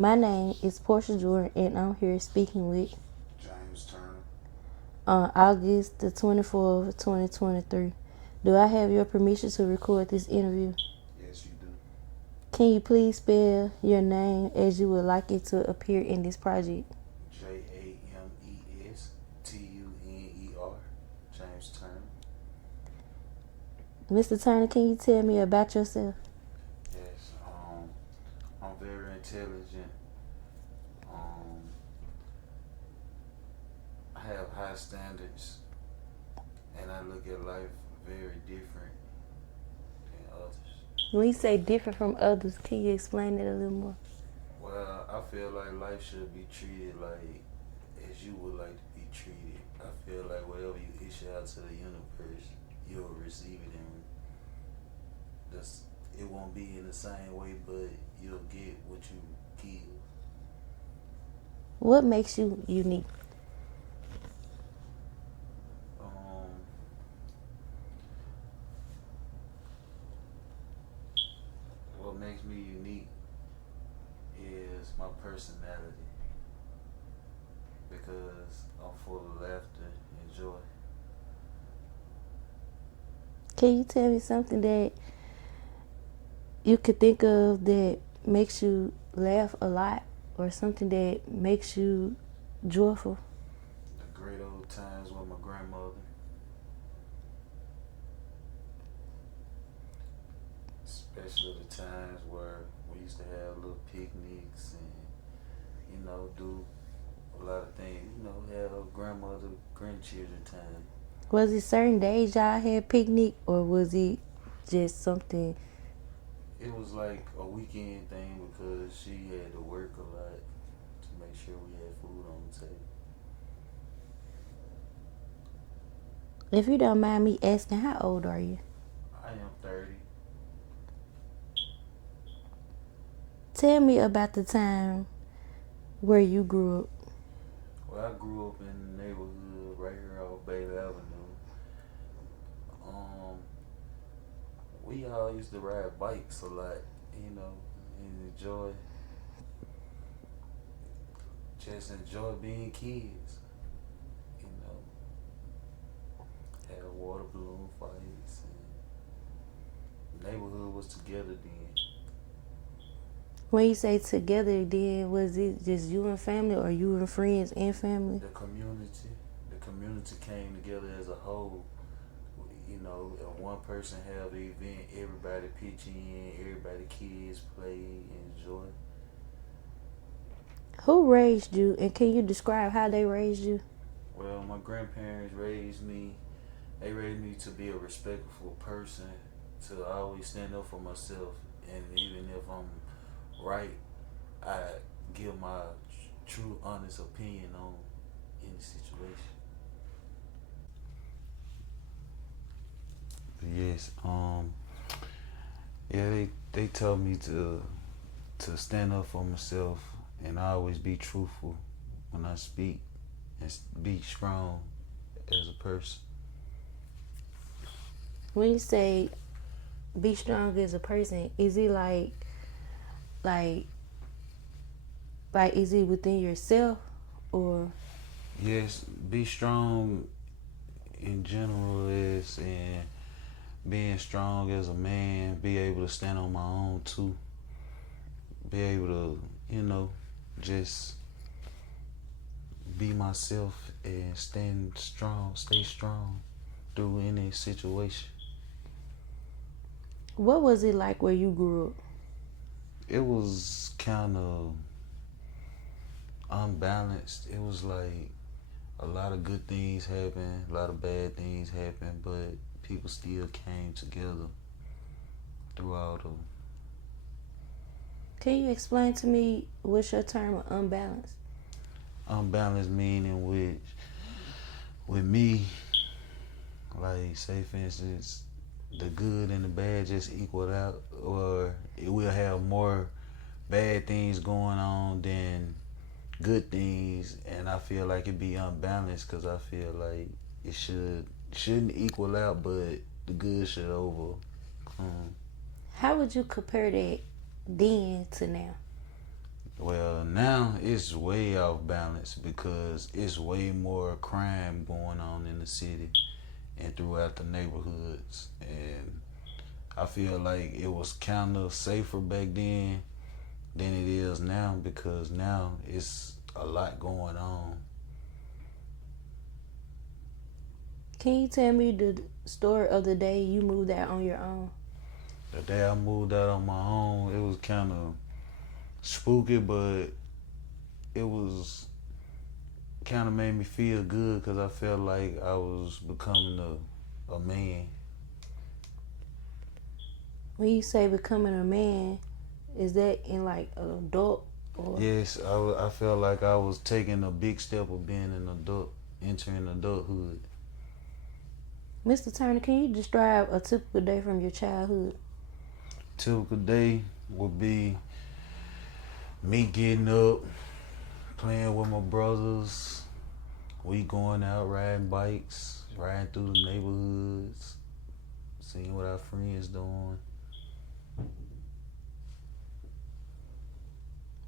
My name is Porshia Jordan, and I'm here speaking with James Turner. on August the 24th, 2023. Do I have your permission to record this interview? Yes, you do. Can you please spell your name as you would like it to appear in this project? JamesTuner. James Turner. Mr. Turner, can you tell me about yourself? Yes. I'm very intelligent. Um, I have high standards, and I look at life very different than others. When you say different from others, can you explain it a little more? Well, I feel like life should be treated like as you would like to be treated. I feel like whatever you issue out to the universe, you'll receive it in this. It won't be in the same way, but you'll get what you give. What makes you unique? Um, what makes me unique is my personality because I'm full of laughter and joy. Can you tell me something that you could think of that makes you laugh a lot or something that makes you joyful? The great old times with my grandmother, especially the times where we used to have little picnics and do a lot of things. Have grandmother grandchildren time. Was it certain days y'all had picnic or was it just something? It was like a weekend thing because she had to work a lot to make sure we had food on the table. If you don't mind me asking, how old are you? I am 30. Tell me about the time where you grew up. Well, I grew up in the neighborhood right here off Bailey Avenue. Um, we all used to ride bikes a lot, and enjoy being kids. You know, had water balloon fights, and the neighborhood was together then. When you say together, then was it just you and family or you and friends and family? The community came together as a whole. If one person have an event, everybody pitch in, everybody kids play, enjoy. Who raised you and can you describe how they raised you? Well, my grandparents raised me. They raised me to be a respectful person, to always stand up for myself, and even if I'm right, I give my true, honest opinion on any situation. Yes. Yeah. They told me to stand up for myself and always be truthful when I speak and be strong as a person. When you say be strong as a person, is it like is it within yourself or Yes, be strong in general is and being strong as a man, be able to stand on my own too, be able to, just be myself and stay strong through any situation. what was it like where you grew up? It was kind of unbalanced. It was like a lot of good things happened, a lot of bad things happened, but people still came together throughout them. Can you explain to me what's your term of unbalanced? Unbalanced meaning with me, like say for instance, the good and the bad just equal out, or it will have more bad things going on than good things, and I feel like it be unbalanced because I feel like it shouldn't equal out, but the good should overcome. How would you compare that then to now? Well, now it's way off balance because it's way more crime going on in the city and throughout the neighborhoods. And I feel like it was kind of safer back then than it is now because now it's a lot going on. Can you tell me the story of the day you moved out on your own? The day I moved out on my own, it was kind of spooky, but it was kind of made me feel good because I felt like I was becoming a man. When you say becoming a man, is that in like an adult or? Yes, I felt like I was taking a big step of being an adult, entering adulthood. Mr. Turner, can you describe a typical day from your childhood? Typical day would be me getting up, playing with my brothers. We going out riding bikes, riding through the neighborhoods, seeing what our friends doing.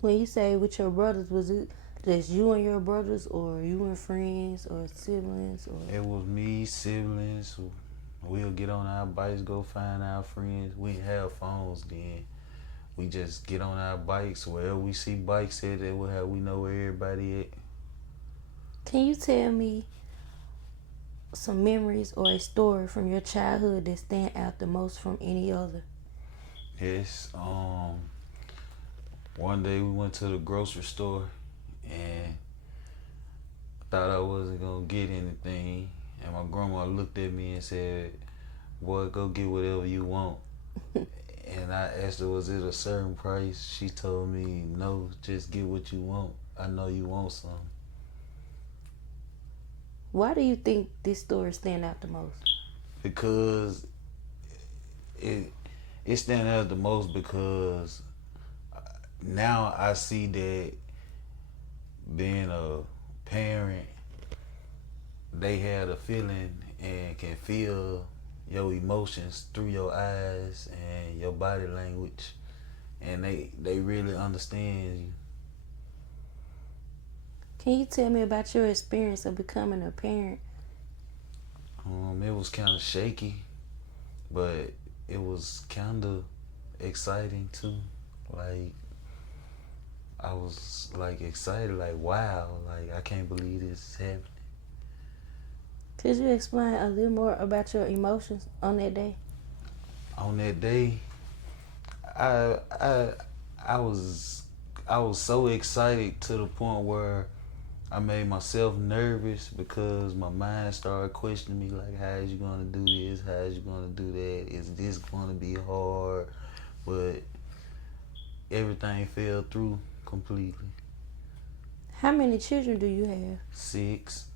When you say with your brothers, was it just you and your brothers, or you and friends, or siblings, or? It was me, siblings. We'll get on our bikes, go find our friends. We didn't have phones then. We just get on our bikes. Wherever we see bikes at, that will have we know where everybody at. Can you tell me some memories or a story from your childhood that stand out the most from any other? Yes. One day we went to the grocery store and thought I wasn't gonna get anything, and my grandma looked at me and said, "Boy, go get whatever you want." And I asked her, "Was it a certain price?" She told me, "No, just get what you want. I know you want some." Why do you think this story stand out the most? Because it stands out the most because now I see that being a parent, they had a feeling and can feel your emotions through your eyes and your body language, and they really understand you. Can you tell me about your experience of becoming a parent? It was kind of shaky, but it was kind of exciting too. Like I was like excited, like wow, like I can't believe this is happening. Could you explain a little more about your emotions on that day? On that day, I I I was I was so excited to the point where I made myself nervous because my mind started questioning me like, how is you gonna do this? How is you gonna do that? Is this gonna be hard? But everything fell through completely. How many children do you have? 6.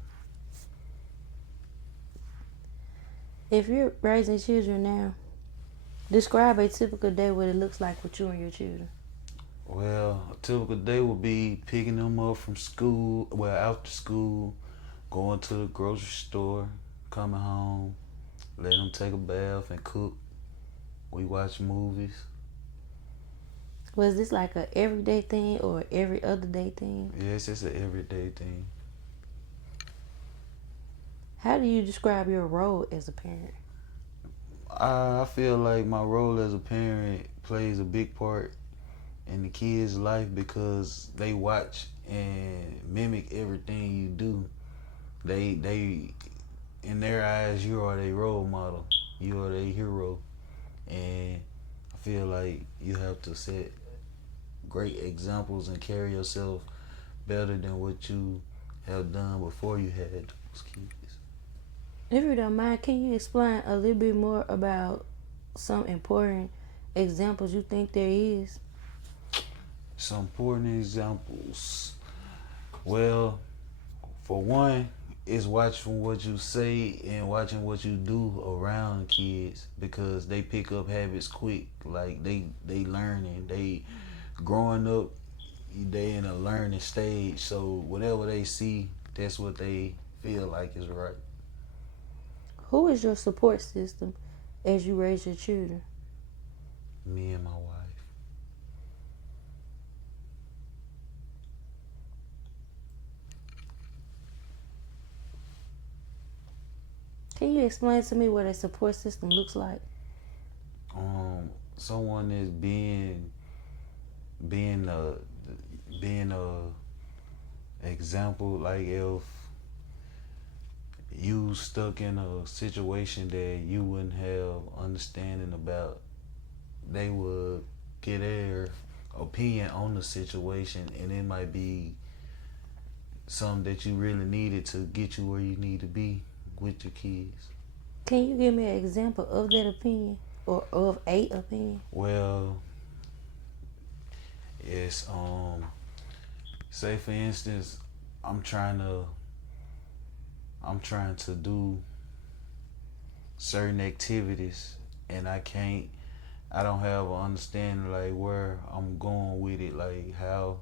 If you're raising children now, describe a typical day what it looks like with you and your children. Well, a typical day would be picking them up from school, well, after school, going to the grocery store, coming home, letting them take a bath and cook. We watch movies. Was this like a everyday thing or every other day thing? Yes, it's an everyday thing. How do you describe your role as a parent? I feel like my role as a parent plays a big part in the kids' life because they watch and mimic everything you do. They in their eyes, you are their role model. You are their hero, and I feel like you have to set great examples and carry yourself better than what you have done before you had those kids. If you don't mind, can you explain a little bit more about some important examples you think there is? Some important examples. Well, for one, is watching what you say and watching what you do around kids because they pick up habits quick. Like they learning, they growing up, they in a learning stage. So whatever they see, that's what they feel like is right. Who is your support system as you raise your children? Me and my wife. Can you explain to me what a support system looks like? Someone is being a example. Like if you stuck in a situation that you wouldn't have understanding about, they would get their opinion on the situation, and it might be something that you really needed to get you where you need to be with your kids. Can you give me an example of that opinion or of a opinion? Well, it's say for instance, I'm trying to I'm trying to do certain activities, and I don't have an understanding like where I'm going with it, like how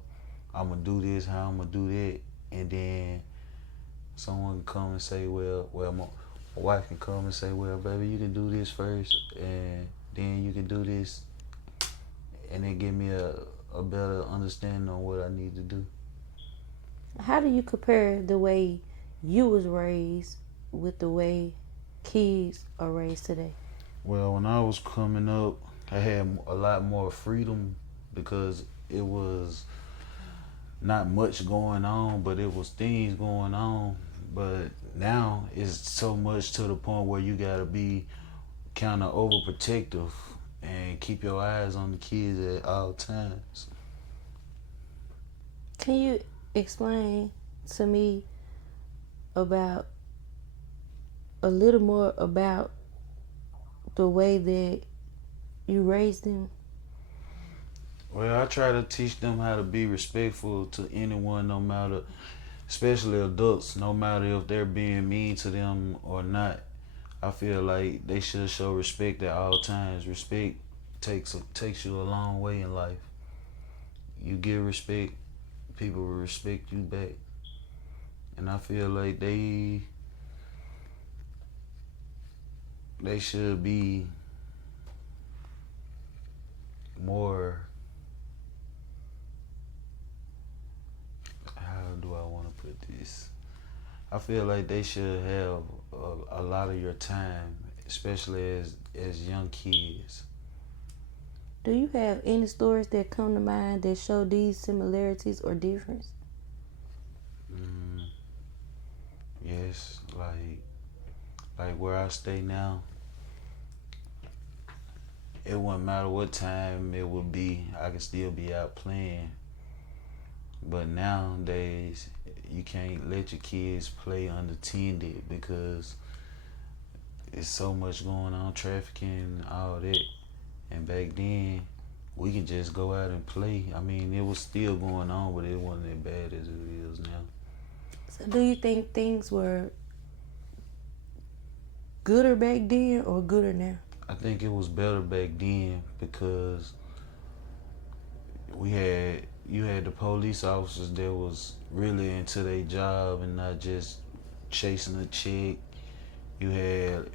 I'm gonna do this, how I'm gonna do that, and then someone can come and say, my wife can come and say, well, baby, you can do this first, and then you can do this, and then give me a better understanding on what I need to do. How do you compare the way you was raised with the way kids are raised today? Well, when I was coming up, I had a lot more freedom because it was not much going on, but it was things going on. But now it's so much to the point where you gotta be kind of overprotective and keep your eyes on the kids at all times. Can you explain to me about a little more about the way that you raised them? Well, I try to teach them how to be respectful to anyone, no matter, especially adults, no matter if they're being mean to them or not. I feel like they should show respect at all times. Respect takes you a long way in life. You give respect, people will respect you back, and I feel like they should be more. How do I want to put this? I feel like they should have a lot of your time, especially as young kids. Do you have any stories that come to mind that show these similarities or difference? Mm, yes, like where I stay now, it wouldn't matter what time it would be, I could still be out playing. But nowadays, you can't let your kids play unattended because it's so much going on, trafficking, all that. And back then, we could just go out and play. I mean, it was still going on, but it wasn't as bad as it is now. So do you think things were gooder back then or gooder now? I think it was better back then because you had the police officers that was really into their job and not just chasing a check. You had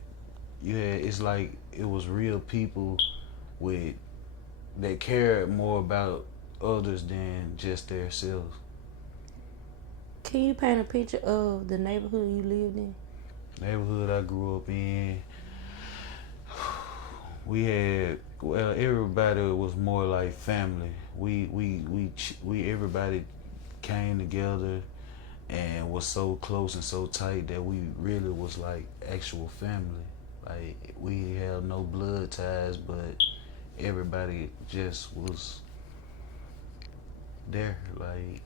it's like it was real people with that cared more about others than just themselves. Can you paint a picture of the neighborhood you lived in? Neighborhood I grew up in, we had everybody was more like family. We everybody came together and was so close and so tight that we really was like actual family. Like we had no blood ties, but everybody just was there. Like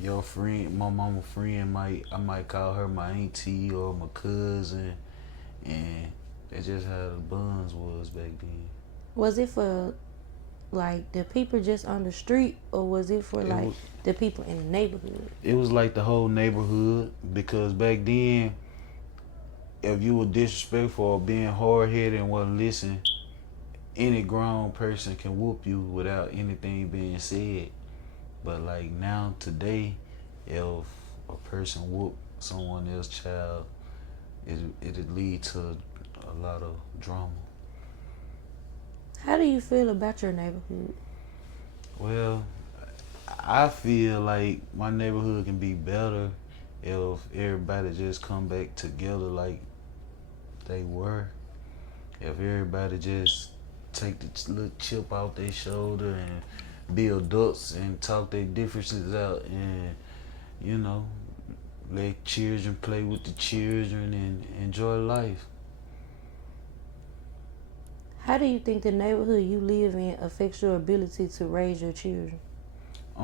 your friend, my mama friend, I might call her my auntie or my cousin, and that's just how the bonds was back then. Was it for like the people just on the street or was it for It like was the people in the neighborhood? it was like the whole neighborhood because back then, if you were disrespectful or being hard headed and wasn't listening, any grown person can whoop you without anything being said. But like now today, if a person whoop someone else's child, it'd lead to a lot of drama. How do you feel about your neighborhood? Well, I feel like my neighborhood can be better if everybody just come back together like they were, if everybody just take the little chip off their shoulder and be adults and talk their differences out and, you know, let children play with the children and enjoy life. How do you think the neighborhood you live in affects your ability to raise your children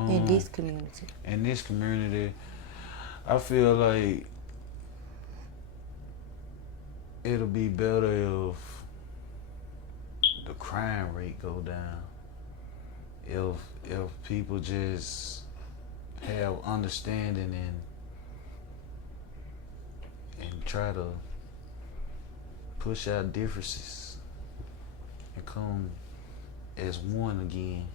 in Um, this community? in this community, I feel like it'll be better if the crime rate go down. If if people just have understanding and try to push out differences and come as one again.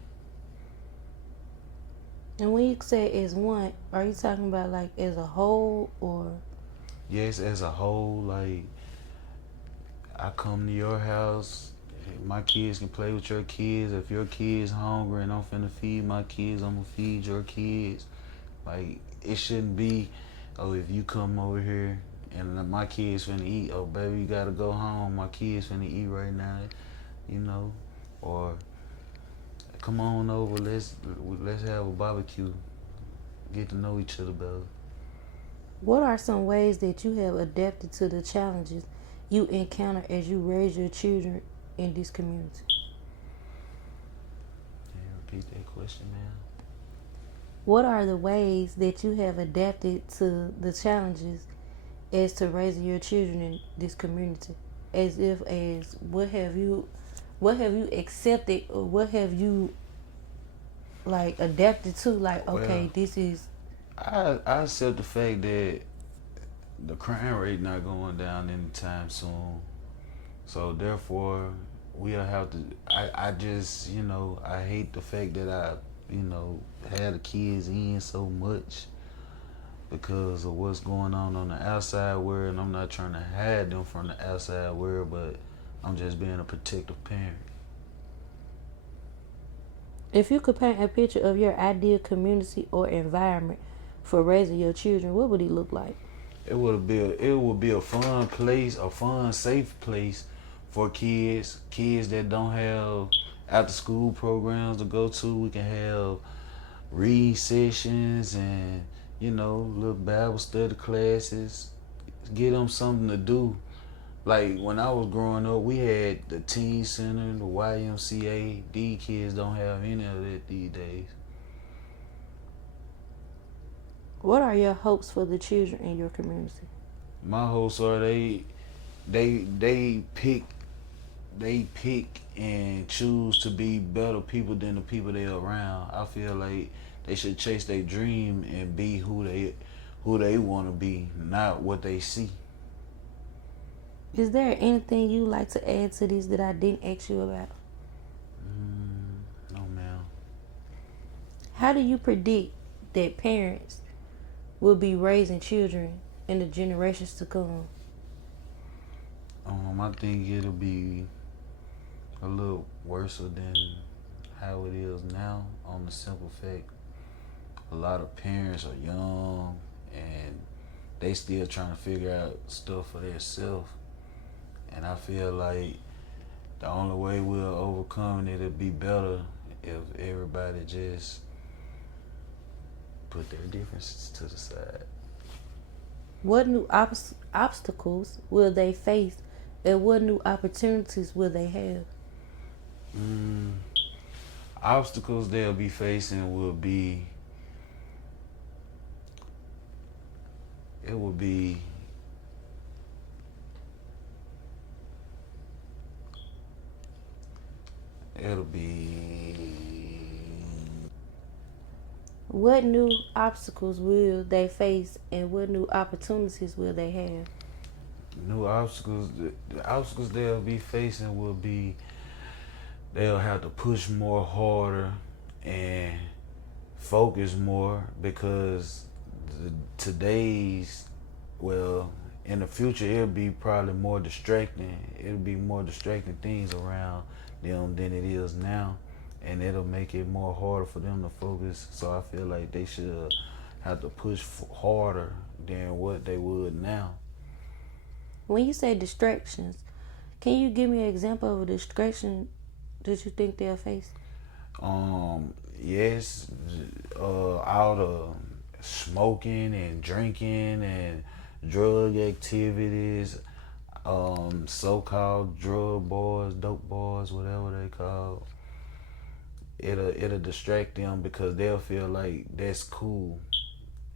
And when you say as one, are you talking about like as a whole or? Yes, as a whole, like I come to your house, my kids can play with your kids. If your kids hungry and I'm finna feed my kids, I'm gonna feed your kids. Like it shouldn't be, oh, if you come over here and my kids finna eat, oh baby you gotta go home. My kids finna eat right now, you know, or come on over, let's have a barbecue, get to know each other better. What are some ways that you have adapted to the challenges you encounter as you raise your children in this community? Can you repeat that question, man? What are the ways that you have adapted to the challenges as to raising your children in this community? As what have you accepted or what have you like adapted to? Like, Well, okay, this is. I accept the fact that the crime rate not going down anytime soon. So therefore, we'll have to. I just I hate the fact that I had the kids in so much because of what's going on the outside world. And I'm not trying to hide them from the outside world, but I'm just being a protective parent. If you could paint a picture of your ideal community or environment for raising your children, what would it look like? It would be a fun place, a fun, safe place for kids that don't have after school programs to go to. We can have read sessions and little Bible study classes. Get them something to do. Like when I was growing up, we had the teen center, the YMCA. These kids don't have any of that these days. What are your hopes for the children in your community? My hopes are they pick and choose to be better people than the people they're around. I feel like they should chase their dream and be who they want to be, not what they see. Is there anything you like to add to this that I didn't ask you about? No, ma'am. How do you predict that parents will be raising children in the generations to come? I think it'll be a little worse than how it is now. On the simple fact, a lot of parents are young and they still trying to figure out stuff for themselves. And I feel like the only way we'll overcome it'll be better if everybody just put their differences to the side. What new obstacles will they face and what new opportunities will they have? Mm, Obstacles they'll be facing will be it will be it'll be What new obstacles will they face and what new opportunities will they have? new obstacles. The obstacles they'll be facing will be they'll have to push more harder and focus more because today's well in the future it'll be probably more distracting. It'll be more distracting things around them than it is now, and it'll make it more harder for them to focus. So I feel like they should have to push harder than what they would now. When you say distractions, can you give me an example of a distraction that you think they'll face? Yes, all the smoking and drinking and drug activities, so-called drug boys, dope boys, whatever they call. It'll distract them because they'll feel like that's cool,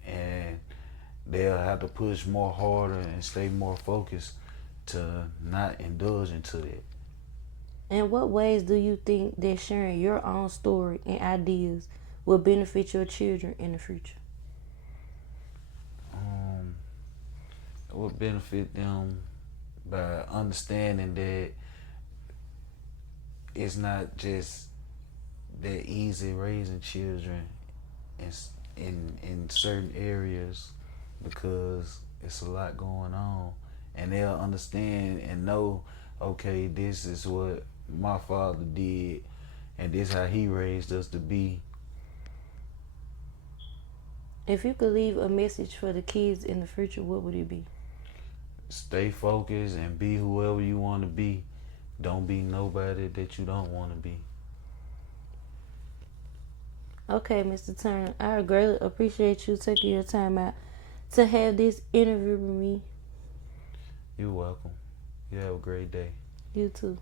and they'll have to push more harder and stay more focused to not indulge into that. In what ways do you think that sharing your own story and ideas will benefit your children in the future? Um, it will benefit them by understanding that it's not just that easy raising children in in certain areas, because it's a lot going on, and they'll understand and know, okay, this is what my father did, and this how he raised us to be. If you could leave a message for the kids in the future, what would it be? Stay focused and be whoever you want to be. Don't be nobody that you don't want to be. Okay, Mr. Turner, I greatly appreciate you taking your time out to have this interview with me. You're welcome. You have a great day. You too.